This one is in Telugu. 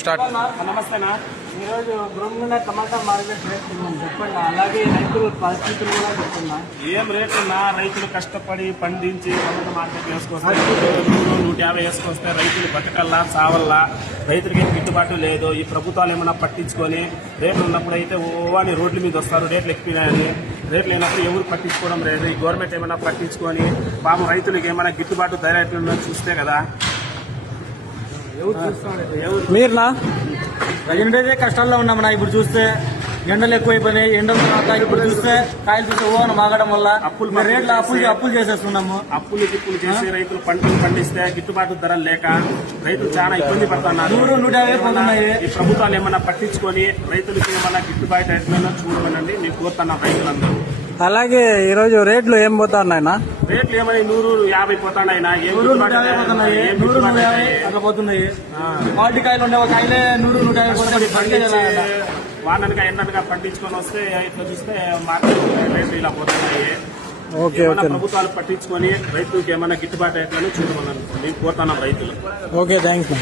స్టార్ట్. నమస్తేనా. ఈరోజు గ్రూమ్లో టమాటా మార్కెట్ రేట్ చెప్పండి. అలాగే రైతుల పరిస్థితులు కూడా చెప్తున్నా. ఏం రేట్లున్నా రైతులు కష్టపడి పండించి టమాటా మార్కెట్ వేసుకొస్తే 100-150 వేసుకొస్తే రైతులు బతకల్లా చావల్లా. రైతులకి ఏం గిట్టుబాటు లేదు. ఈ ప్రభుత్వాలు ఏమైనా పట్టించుకొని రేట్లు ఉన్నప్పుడు అయితే ఓవాని రోడ్ల మీద వస్తారు, రేట్లు ఎక్కినాయని. రేట్లు లేనప్పుడు ఎవరు పట్టించుకోవడం లేదు. ఈ గవర్నమెంట్ ఏమైనా పట్టించుకొని పాపం రైతులకి ఏమైనా గిట్టుబాటు ధర ఎట్లుందో చూస్తే కదా. మీరునా ప్రజెంట్ అయితే కష్టాల్లో ఉన్నామన్నా. ఇప్పుడు చూస్తే ఎండలు ఎక్కువైపోయినాయి. ఎండల తర్వాత ఇప్పుడు చూస్తే కాయలు చూస్తే ఓవన మాగడం వల్ల రేట్లు అప్పులు చేసేస్తున్నాము. అప్పులు చేసి రైతులు పంటలు పండిస్తే గిట్టుబాటు ధరలు లేక రైతులు చాలా ఇబ్బంది పడుతున్నారు. 100-150 పోతున్నాయి. ఈ ప్రభుత్వాలు ఏమన్నా పట్టించుకొని రైతులకి ఏమన్నా గిట్టుబాటు ఎట్లైనా చూడమనండి. మేము కోరుతున్నాం రైతులందరూ. అలాగే ఈ రోజు రేట్లు ఏం పోతున్నాయినా? రేట్లు ఏమని 100-50 పోతున్నాయినా? అట్లా పోతున్నాయి. క్వాలిటీ కాయలు ఉండే కాయలే 100-150 వాననగా ఎండనగా పండించుకొని వస్తే ఇట్లా చూస్తే మార్కెట్ రేట్లు ఇలా పోతున్నాయి. ప్రభుత్వాలు పట్టించుకొని రైతులకి ఏమైనా గిట్టుబాటు ఎట్లని చూడమన్నారు. మేము కోరుతున్నాం రైతులు. Okay, thanks.